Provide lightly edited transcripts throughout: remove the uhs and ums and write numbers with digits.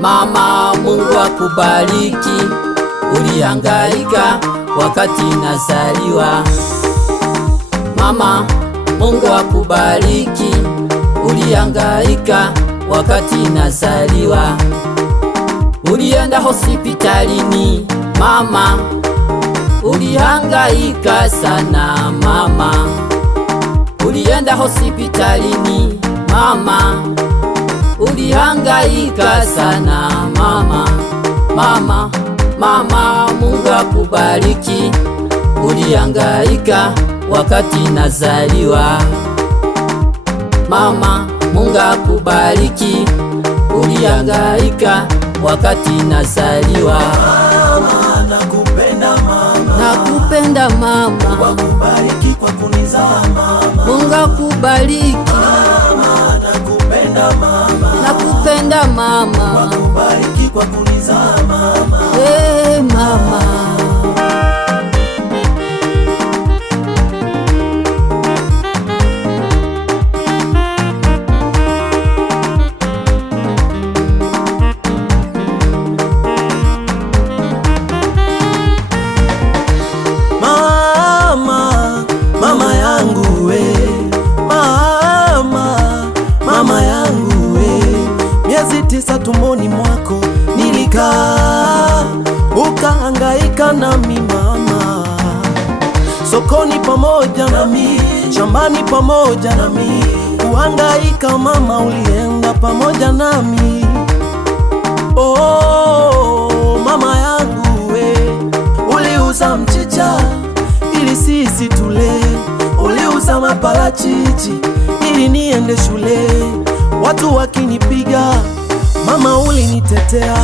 Mama, Mungu akubariki. Ulihangaika wakati nazaliwa. Mama, Mungu akubariki. Ulihangaika wakati nazaliwa. Ulienda hospitalini mama, ulihangaika sana mama. Ulienda hospitalini mama, ulihangaika sana mama. Mama, Mungu akubariki. Ulihangaika wakati nazaliwa. Mama, Mungu akubariki. Ulihangaika wakati nazaliwa. Mama, nakupenda mama. Nakupenda mama. Mungu akubariki kwa kunizaa mama. Mungu akubariki. Mama, nakupenda mama. Nakupenda mama. Mungu akubariki kwa kunizaa mama. Hey mama. Mama yangu we, mama yangu we, miezi 9 tumboni mwako nilikaa, ukahangaika nami mama, sokoni pamoja nami, shambani pamoja nami, kuhangaika mama, ulienda pamoja nami. Oh mama yangu we, uliuza mchicha ili sisi tule, uliuza maparachichi ili niende shule, watu wakinipiga mama ulinitetea,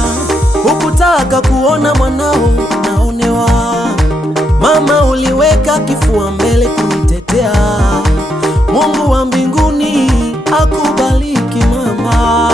hukutaka kuona mwanao naonewa mama, uliweka kifua mbele kunitetea. Mungu wa mbinguni akubariki mama.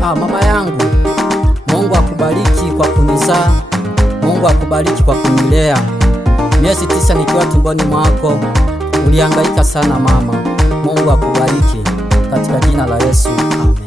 Mama yangu, Mungu akubariki kwa kunizaa. Mungu akubariki kwa kunilea. Miezi 9 nikiwa tumboni mwako, ulihangaika sana mama. Mungu akubariki katika jina la Yesu. Amen.